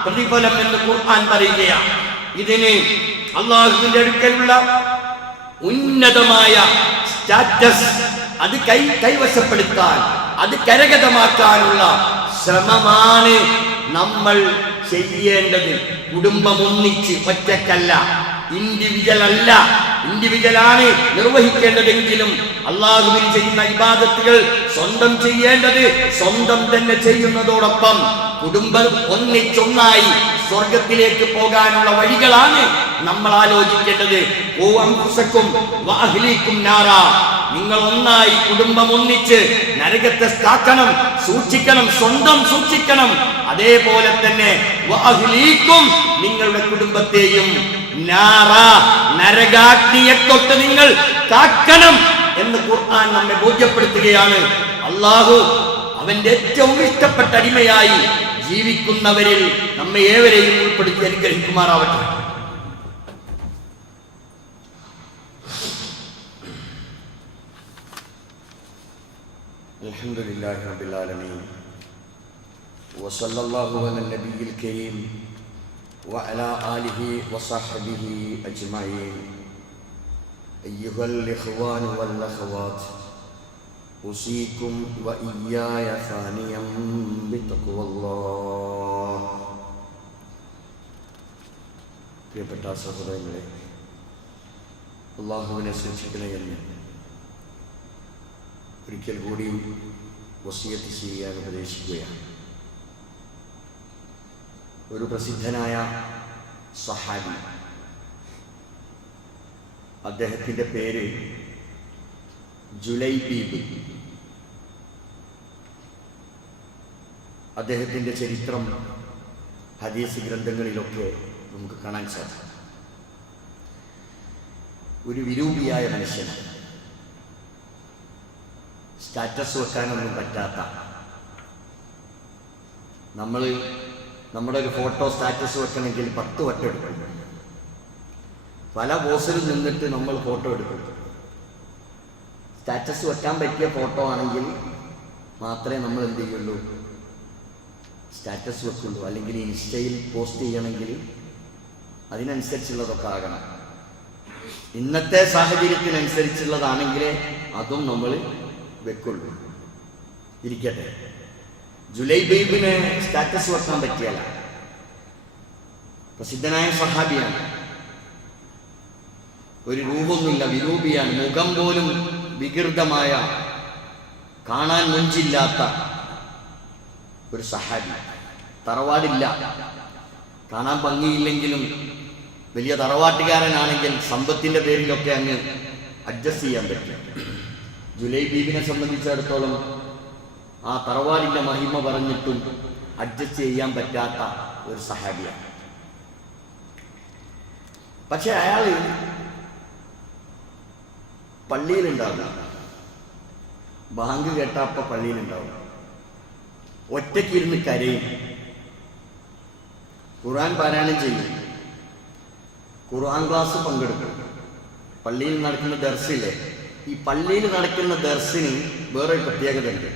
പ്രതിഫലം എന്ന് ഖുർആൻ പറയുകയാണ്. ഇതിന് അല്ലാഹുവിന്റെ അടുക്കലുള്ള ഉന്നതമായ സ്റ്റാറ്റസ് അത് കൈവശപ്പെടുത്താൻ, അത് കരഗതമാക്കാനുള്ള ശ്രമമാണ് നമ്മൾ ചെയ്യേണ്ടത്. കുടുംബം ഒന്നിച്ച്, ഒറ്റക്കല്ല, ഇൻഡിവിജ്വലാണ് നിർവഹിക്കേണ്ടതെങ്കിലും അള്ളാഹുവിൽ ചെയ്യുന്ന ഇബാദത്തുകൾ സ്വന്തം ചെയ്യേണ്ടത് സ്വന്തം തന്നെ ചെയ്യുന്നതോടൊപ്പം കുടുംബം ഒന്നിച്ചൊന്നായി സ്വർഗത്തിലേക്ക് പോകാനുള്ള വഴികളാണ് നമ്മൾ ആലോചിക്കേണ്ടത്. നിങ്ങൾ ഒന്നായി കുടുംബം ഒന്നിച്ച് നരകത്തെ കാക്കണം, സൂക്ഷിക്കണം, സ്വന്തം സൂക്ഷിക്കണം. അതേപോലെ തന്നെ നിങ്ങളുടെ കുടുംബത്തെയും നരകാഗ്നിയെ തൊട്ട് നിങ്ങൾ കാക്കണം എന്ന് ഖുർആൻ നമ്മെ ബോധ്യപ്പെടുത്തുകയാണ്. അല്ലാഹു അവന്റെ ഏറ്റവും ഇഷ്ടപ്പെട്ട അടിമയായി ജീവിക്കുന്നവരിൽ നമ്മെ ഏവരെയും ഉൾപ്പെടുത്തി അനുഗ്രഹിക്കുമാറാവട്ടെ. അൽഹംദുലില്ലാഹി റബ്ബിൽ ആലമീൻ വസല്ലല്ലാഹു അലൻ നബിയിൽ കരീം വഅലാ ആലിഹി വസഹ്ബിഹി അജ്മഈൻ. അയ്യുഹൽ ഇഖ്വാൻ വൽ അഖവാത്ത് ഉസീകും വഇയ്യായ സാനിയം ബിത്തഖ്വല്ലാഹ്. പ്രിയപ്പെട്ട സഹോദരങ്ങളെ, അല്ലാഹുവിനെ സൂക്ഷിക്കണേ എന്ന് ഒരിക്കൽ കൂടി വസിയത്ത് ചെയ്യാൻ ഉപദേശിക്കുകയാണ്. ഒരു പ്രസിദ്ധനായ സഹാബി, അദ്ദേഹത്തിൻ്റെ പേര് ജുലൈബീബ്. അദ്ദേഹത്തിൻ്റെ ചരിത്രം ഹദീസ് ഗ്രന്ഥങ്ങളിലൊക്കെ നമുക്ക് കാണാൻ സാധിക്കും. ഒരു വിരൂപിയായ മനുഷ്യനാണ്. സ്റ്റാറ്റസ് വെക്കാനൊന്നും പറ്റാത്ത, നമ്മുടെ ഒരു ഫോട്ടോ സ്റ്റാറ്റസ് വെക്കണമെങ്കിൽ 10 വട്ടം എടുക്കും. പല പോസിലും നിന്നിട്ട് നമ്മൾ ഫോട്ടോ എടുക്കും. സ്റ്റാറ്റസ് വെക്കാൻ പറ്റിയ ഫോട്ടോ ആണെങ്കിൽ മാത്രമേ നമ്മൾ എന്ത് ചെയ്യുള്ളൂ, സ്റ്റാറ്റസ് വെക്കുള്ളൂ. അല്ലെങ്കിൽ ഇൻസ്റ്റയിൽ പോസ്റ്റ് ചെയ്യണമെങ്കിൽ അതിനനുസരിച്ചുള്ളതൊക്കെ ആകണം. ഇന്നത്തെ സാഹചര്യത്തിനനുസരിച്ചുള്ളതാണെങ്കിലേ അതും നമ്മൾ വെക്കുള്ളൂ. ഇരിക്കട്ടെ, ജുലൈബീബിന് സ്റ്റാറ്റസ് വെക്കാൻ പറ്റിയല്ല. പ്രസിദ്ധനായ സഹാബിയാണ്. ഒരു രൂപമൊന്നുമില്ല, വിരൂപിയാണ്. മുഖം പോലും വികൃതമായ, കാണാൻ മുഞ്ചില്ലാത്ത ഒരു സഹാബി. തറവാടില്ല, കാണാൻ ഭംഗിയില്ലെങ്കിലും വലിയ തറവാട്ടുകാരനാണെങ്കിൽ സമ്പത്തിൻ്റെ പേരിലൊക്കെ അങ്ങ് അഡ്ജസ്റ്റ് ചെയ്യാൻ പറ്റും. ജുലൈബീബിനെ സംബന്ധിച്ചിടത്തോളം ആ തറവാടിൻ്റെ മഹിമ പറഞ്ഞിട്ടും അഡ്ജസ്റ്റ് ചെയ്യാൻ പറ്റാത്ത ഒരു സഹാബിയാണ്. പക്ഷെ അയാൾ പള്ളിയിലുണ്ടാവില്ല. ബാങ്ക് കേട്ടപ്പ പള്ളിയിലുണ്ടാവും. ഒറ്റയ്ക്കിരുന്ന് കരയും. ഖുർആൻ പാരായണം ചെയ്യും. ഖുർആൻ ക്ലാസ് പങ്കെടുക്കും. പള്ളിയിൽ നടക്കുന്ന ദർസില്ലേ, ഈ പള്ളിയിൽ നടക്കുന്ന ദർസിന് വേറൊരു പ്രത്യേകത ഉണ്ട്.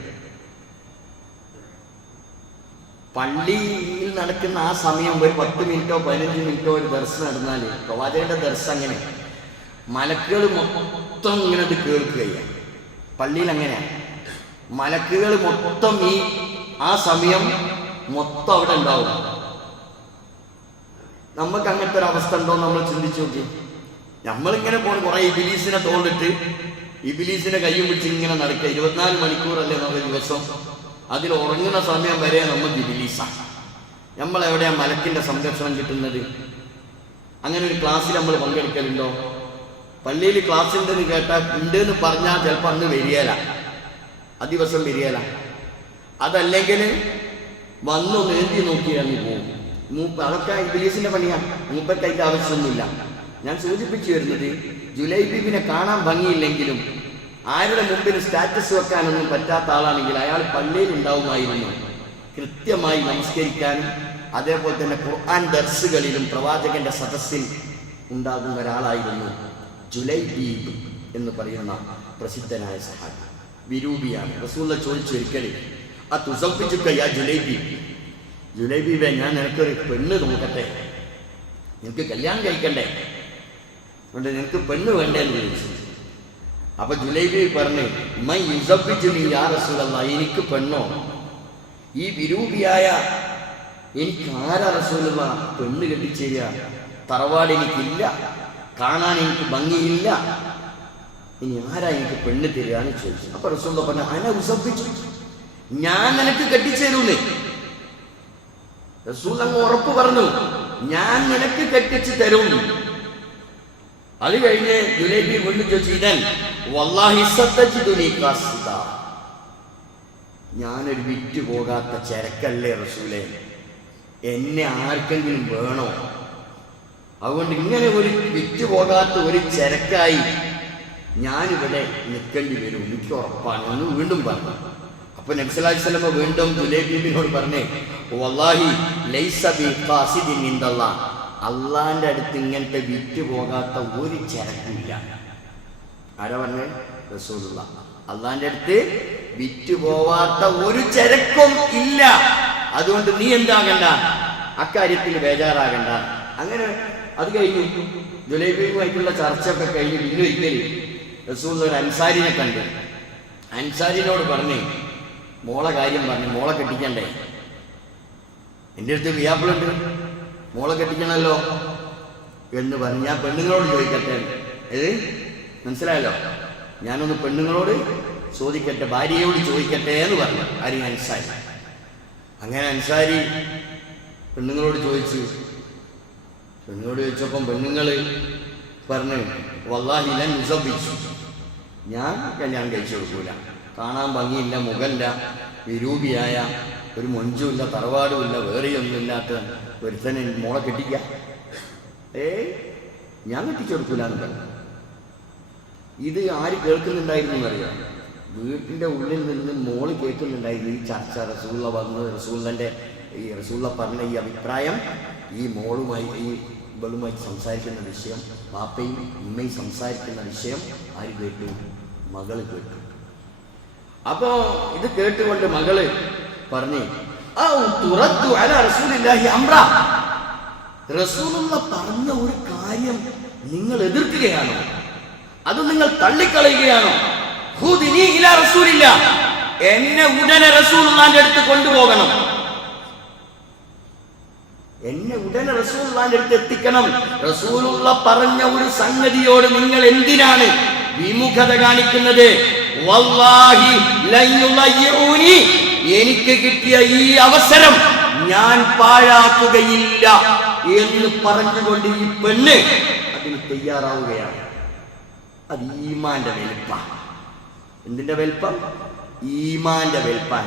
പള്ളിയിൽ നടക്കുന്ന ആ സമയം ഒരു 10 മിനിറ്റോ 15 മിനിറ്റോ ഒരു ദർസ് നടന്നാൽ, പ്രവാചകന്റെ ദർസ് അങ്ങനെ മലക്കുകൾ മൊത്തം ഇങ്ങനെ അത് കേൾക്കുകയാണ്. പള്ളിയിൽ അങ്ങനെയാണ്. മലക്കുകൾ മൊത്തം ആ സമയം മൊത്തം അവിടെ ഉണ്ടാവും. നമുക്ക് അങ്ങനത്തെ ഒരു അവസ്ഥ ഉണ്ടോ നമ്മൾ ചിന്തിച്ചു നോക്കി. നമ്മളിങ്ങനെ പോകണം, കുറെ ഇബിലീസിനെ തോന്നിട്ട് ഇബിലീസിനെ കയ്യും പിടിച്ച് ഇങ്ങനെ നടക്കുക. 24 മണിക്കൂറല്ലേ നമ്മുടെ ദിവസം. അതിൽ ഉറങ്ങുന്ന സമയം വരെ നമുക്ക് ഇബിലീസാണ്. നമ്മളെവിടെയാണ് മലക്കിൻ്റെ സംരക്ഷണം കിട്ടുന്നത്? അങ്ങനെ ഒരു ക്ലാസ്സിൽ നമ്മൾ പങ്കെടുക്കലുണ്ടോ? പള്ളിയിൽ ക്ലാസ് ഉണ്ടെന്ന് കേട്ടാൽ, ഉണ്ടെന്ന് പറഞ്ഞാൽ ചിലപ്പോൾ അന്ന് വരികയില്ല, ആ ദിവസം വരികയില്ല. അതല്ലെങ്കിൽ വന്നു നേന്തി നോക്കി അങ്ങ് പോകും. അതൊക്കെ ഇബിലീസിന്റെ പണിയാണ്. മൂപ്പർക്ക് അതിൻ്റെ ആവശ്യമൊന്നുമില്ല. ഞാൻ സൂചിപ്പിച്ചു വരുന്നത്, ജുലൈബീബിനെ കാണാൻ ഭംഗിയില്ലെങ്കിലും ആരുടെ മുമ്പിൽ സ്റ്റാറ്റസ് വെക്കാനൊന്നും പറ്റാത്ത ആളാണെങ്കിൽ അയാൾ പള്ളിയിൽ ഉണ്ടാവുമായിരുന്നു. കൃത്യമായി നമസ്കരിക്കാനും അതേപോലെ തന്നെ ഖുർആൻ ദർസുകളിലും പ്രവാചകന്റെ സദസ്സിൽ ഉണ്ടാകുന്ന ഒരാളായിരുന്നു ജുലൈബീബ് എന്ന് പറയുന്ന പ്രസിദ്ധനായ സഹാബി. വിരൂപിയാണ്. റസൂലുള്ളാഹി ചോദിച്ചു ഒരിക്കൽ, ആ തുസഫിച്ചുക്കയ്യാ ജുലൈബീബ്, ജുലൈബീബെ ഞാൻ നിനക്കൊരു പെണ്ണ് നോക്കട്ടെ, നിനക്ക് കല്യാണം കഴിക്കണ്ടേ, അതുകൊണ്ട് നിനക്ക് പെണ്ണ് വേണ്ടേന്ന് ചോദിച്ചു. അപ്പൊ ജുലൈബീബ് പറഞ്ഞു, മൈ യുസഫിച്ചുനി യാ റസൂലല്ലാഹ്, എനിക്ക് പെണ്ണോ? ഈ വിരൂപിയായ എനിക്ക് ആരാ റസൂലുള്ളാഹ് പെണ്ണ് കെട്ടിച്ചേരുക? തറവാട് എനിക്കില്ല, കാണാൻ എനിക്ക് ഭംഗിയില്ല, ഇനി ആരാ എനിക്ക് പെണ്ണ് തരികയെന്ന് ചോദിച്ചു. അപ്പൊ റസൂലുള്ളാഹി പറഞ്ഞു, അന ഉസഫിച്ചു, ഞാൻ നിനക്ക് കെട്ടിച്ചേരൂന്നേ. റസൂൽ അങ്ങ് ഉറപ്പ് പറഞ്ഞു, ഞാൻ നിനക്ക് കെട്ടിച്ചു തരും. അത് കഴിഞ്ഞ് ജുലൈബി വീണ്ടും ചോദിച്ചു, ഇതൻ വല്ലാഹി സത്തജിദുനി ഖാസിദ, ഞാനൊരു വിറ്റ് പോകാത്ത ചരക്കല്ലേ റസൂലേ, എന്നെ ആർക്കെങ്കിലും വേണോ? അതുകൊണ്ട് ഇങ്ങനെ ഒരു വിറ്റ് പോകാത്ത ഒരു ചരക്കായി ഞാനിവിടെ നിൽക്കേണ്ടി വരും, എനിക്ക് ഉറപ്പാണ് എന്ന് വീണ്ടും പറഞ്ഞു. അപ്പൊ നബി സല്ലല്ലാഹു അലൈഹി വസല്ലം വീണ്ടും ജുലൈബിബിനോട് പറഞ്ഞേ, വല്ലാഹി ലൈസ ബി ഖാസിദിൻ ഇൻദല്ലാഹ്, അള്ളാന്റെ അടുത്ത് ഇങ്ങനത്തെ വിറ്റ് പോകാത്ത ഒരു ചരക്കില്ല. ആരാ പറഞ്ഞേ? റസൂലുള്ളാഹ്. അള്ളാന്റെ അടുത്ത് വിറ്റ് പോവാത്ത ഒരു ചരക്കും ഇല്ല. അതുകൊണ്ട് നീ എന്താകണ്ട, അക്കാര്യത്തിൽ ബേജാറാകണ്ട. അങ്ങനെ അത് കഴിഞ്ഞു. ജുലൈബിയുമായിട്ടുള്ള ചർച്ചയൊക്കെ കഴിഞ്ഞ് പിന്നെ ഒരിക്കൽ റസൂൽ ഒരു അൻസാരിനെ കണ്ട് അൻസാരിനോട് പറഞ്ഞേ, മോളെ കാര്യം പറഞ്ഞു, മോളെ കെട്ടിക്കണ്ടേ? എൻ്റെ അടുത്ത് വിയാപ്പിളുണ്ട്, മോളെ കെട്ടിക്കണമല്ലോ എന്ന് പറഞ്ഞു. ഞാൻ പെണ്ണുങ്ങളോട് ചോദിക്കട്ടെ, മനസ്സിലായല്ലോ, ഞാനൊന്ന് പെണ്ണുങ്ങളോട് ചോദിക്കട്ടെ, ഭാര്യയോട് ചോദിക്കട്ടെ എന്ന് പറഞ്ഞു. ആര്? അൻസാരി. അങ്ങനെ അൻസാരി പെണ്ണുങ്ങളോട് ചോദിച്ചു. പെണ്ണുങ്ങളോട് ചോദിച്ചപ്പം പെണ്ണുങ്ങൾ പറഞ്ഞു, വല്ലാഹി ലൻ ഉസബ്ബിജ്, ഞാൻ കല്യാണം കഴിച്ചു കൊടുക്കൂല. കാണാൻ ഭംഗിയില്ല, മുഖമില്ല, വിരൂപിയായ ഒരു മൊഞ്ചുമില്ല, തറവാടുമില്ല, വേറെയൊന്നുമില്ലാത്ത ഒരുത്തനെ മോളെ കെട്ടിക്ക? ഞാൻ കെട്ടിച്ചു കൊടുക്കൂല എന്ന് പറഞ്ഞു. ഇത് ആര് കേൾക്കുന്നുണ്ടായിരുന്നു എന്നറിയാം? വീട്ടിൻ്റെ ഉള്ളിൽ നിന്ന് മോള് കേൾക്കുന്നുണ്ടായിരുന്നു ഈ ചർച്ച. റസൂലുള്ള വന്നത്, റസൂലുള്ള പറഞ്ഞ ഈ അഭിപ്രായം, ഈ മോളുമായി ഈ ഇവളുമായി സംസാരിക്കുന്ന വിഷയം, ബാപ്പയും ഉമ്മയും സംസാരിക്കുന്ന വിഷയം ആര് കേട്ടു? മകള് കേട്ടു. അപ്പോ ഇത് കേട്ടുകൊണ്ട് മകള് പറഞ്ഞു, റസൂലുള്ള പറഞ്ഞ ഒരു കാര്യം നിങ്ങൾ എതിർക്കുകയാണോ? അത് നിങ്ങൾ തള്ളിക്കളയുകയാണോ? എന്നെ ഉടനെ റസൂലുള്ളാഹിന്റെ അടുത്ത് കൊണ്ടുപോകണം, എന്നെ ഉടനെ റസൂലുള്ളാഹിന്റെ അടുത്ത് എത്തിക്കണം. റസൂലുള്ള പറഞ്ഞ ഒരു സംഗതിയോട് നിങ്ങൾ എന്തിനാണ് വിമുഖത കാണിക്കുന്നത്? വല്ലാഹി ലൻ യുളയ്യൂനി, എനിക്ക് കിട്ടിയ ഈ അവസരം ഞാൻ പാഴാക്കുകയില്ല എന്ന് പറഞ്ഞുകൊണ്ട് ഈ പെണ്ണ് അതിന് തയ്യാറാവുകയാണ്. അത് ഈമാന്റെ വലിപ്പം. എന്തിന്റെ വലിപ്പം? ഈമാന്റെ വലിപ്പം.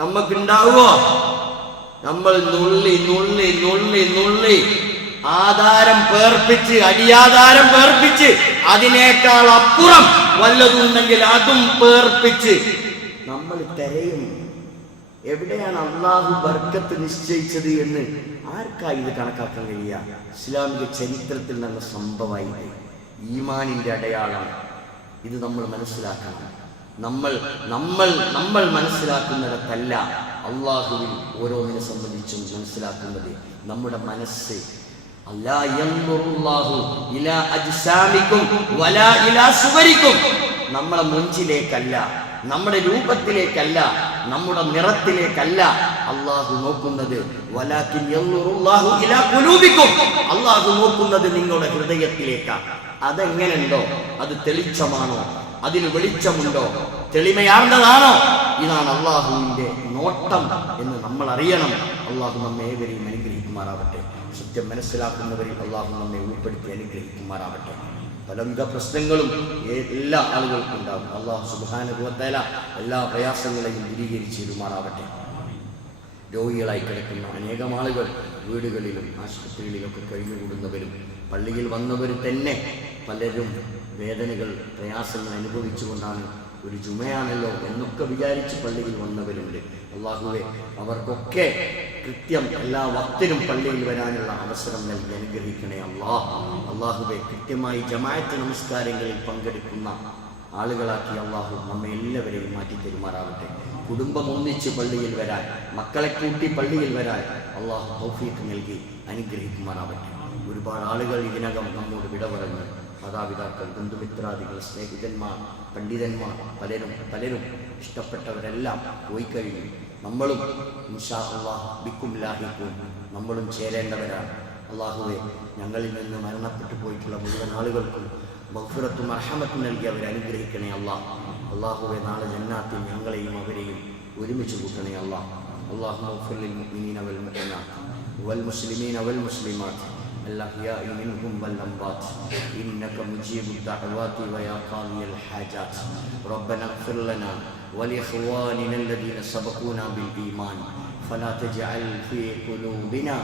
നമുക്കുണ്ടാവുമോ? നമ്മൾ നുള്ളി നുള്ളി നുള്ളി നുള്ളി ആധാരം പേർപ്പിച്ച്, അടിയാധാരം പേർപ്പിച്ച്, അതിനേക്കാൾ അപ്പുറം വല്ലതുണ്ടെങ്കിൽ അതും പേർപ്പിച്ച് നമ്മൾ തിരയും. എവിടെയാണ് അള്ളാഹു ബർക്കത്ത് നിശ്ചയിച്ചത് എന്ന് ആർക്കായി ഇത് കണക്കാക്കാൻ കഴിയുക? ഇസ്ലാമിക ചരിത്രത്തിൽ നല്ല സംഭവമായി ഈമാനിന്റെ അടയാളമാണ്. ഇത് നമ്മൾ മനസ്സിലാക്കണം. നമ്മൾ മനസ്സിലാക്കുന്നിടത്തല്ല അള്ളാഹുവിൽ ഓരോന്നിനെ സംബന്ധിച്ചും മനസ്സിലാക്കുന്നത്. നമ്മുടെ മനസ്സ് അല്ലാ യൻദുറുല്ലാഹു ഇലാ അജ്സാമിക്കും വലാ ഇലാ സുവരിക്കും, നമ്മളെ മുഞ്ചിലേക്കല്ല, നമ്മുടെ രൂപത്തിലേക്കല്ല, നമ്മുടെ നിറത്തിലേക്കല്ല അള്ളാഹു നോക്കുന്നത്. വലാകിൻ യൻദുറുല്ലാഹു ഇലാ ഖുലൂബിക്കും, അള്ളാഹു നോക്കുന്നത് നിങ്ങളുടെ ഹൃദയത്തിലേക്കാണ്. അതെങ്ങനെയുണ്ടോ? അത് തെളിച്ചമാണോ? അതിന് വെളിച്ചമുണ്ടോ? തെളിമയാർന്നതാണോ? ഇതാണ് അള്ളാഹുവിന്റെ നോട്ടം എന്ന് നമ്മൾ അറിയണം. അള്ളാഹു നമ്മെ ഏവരെയും അനുഗ്രഹിക്കുമാറാവട്ടെ. സത്യം മനസ്സിലാക്കുന്നവരിൽ അള്ളാഹു നമ്മെ ഉൾപ്പെടുത്തി അനുഗ്രഹിക്കുമാറാവട്ടെ. പലവിധ പ്രശ്നങ്ങളും എല്ലാ ആളുകൾക്കും ഉണ്ടാകും. അള്ളാഹു സുബ്ഹാനഹു വ തആല എല്ലാ പ്രയാസങ്ങളെയും ദൂരീകരിച്ചിരുമാറാവട്ടെ. രോഗികളായി കിടക്കുന്ന അനേകം ആളുകൾ വീടുകളിലും ആശുപത്രികളിലൊക്കെ കഴിഞ്ഞുകൂടുന്നവരും പള്ളിയിൽ വന്നവർ തന്നെ പലരും വേദനകൾ, പ്രയാസങ്ങൾ അനുഭവിച്ചുകൊണ്ടാണ് ഒരു ജുമയാണല്ലോ എന്നൊക്കെ വിചാരിച്ച് പള്ളിയിൽ വന്നവരുണ്ട്. അള്ളാഹുവെ അവർക്കൊക്കെ കൃത്യം എല്ലാ വക്തിനും പള്ളിയിൽ വരാനുള്ള അവസരം നൽകി അനുഗ്രഹിക്കണേ അള്ളാഹുവെ കൃത്യമായി ജമാഅത്ത് നമസ്കാരങ്ങളിൽ പങ്കെടുക്കുന്ന ആളുകളാക്കി അള്ളാഹു നമ്മെ എല്ലാവരെയും മാറ്റിത്തരുമാറാവട്ടെ. കുടുംബം ഒന്നിച്ച് പള്ളിയിൽ വരാൻ, മക്കളെ കൂട്ടി പള്ളിയിൽ വരാൻ അള്ളാഹു തൗഫീഖ് നൽകി അനുഗ്രഹിക്കുമാറാവട്ടെ. ഒരുപാട് ആളുകൾ ഇതിനകം നമ്മോട് വിട പറഞ്ഞു. മാതാപിതാക്കൾ, ബന്ധുമിത്രാദികൾ, സ്നേഹിതന്മാർ, പണ്ഡിതന്മാർ, പലരും ഇഷ്ടപ്പെട്ടവരെല്ലാം പോയി കഴിഞ്ഞു. നമ്മളും ഇൻഷാ അല്ലാഹ് ബിക്കും ലാഹിഖൂൻ, നമ്മളും ചേരേണ്ടവരാണ്. അള്ളാഹുവെ ഞങ്ങളിൽ നിന്ന് മരണപ്പെട്ടു പോയിട്ടുള്ള മുഴുവൻ ആളുകൾക്കും മഗ്ഫിറത്തും റഹ്മത്തും നൽകി അവരെ അനുഗ്രഹിക്കണേ അള്ളാഹുവെ നാളെ ജന്നാത്തിൽ ഞങ്ങളെയും അവരെയും ഒരുമിച്ച് കൂട്ടണേ اللهم اغفر للمؤمنين والمؤمنات والمسلمين والمسلمات الأحياء منهم والأموات إنك مجيب الدعوات ويا قاضي الحاجات. ربنا اغفر لنا ولإخواننا الذين سبقونا بالإيمان فلا تجعل في قلوبنا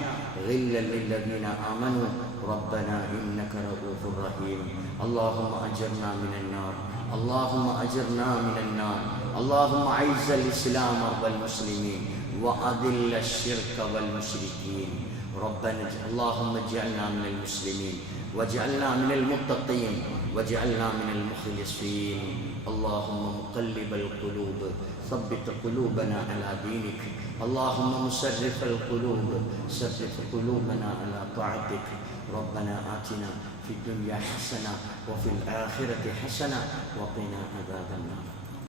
غلا للذين آمنوا ربنا إنك رؤوف رحيم. اللهم أجرنا من النار، اللهم أجرنا من النار. اللهم أعز الإسلام والمسلمين وأذل الشرك والمشركين. ربنا اللهم اجعلنا من المسلمين واجعلنا من المتقين واجعلنا من المخلصين. اللهم مقلب القلوب ثبت قلوبنا على دينك. اللهم مصرف القلوب صرف قلوبنا على طاعتك. ربنا آتنا في الدنيا حسنة وفي الآخرة حسنة وقنا عذاب النار.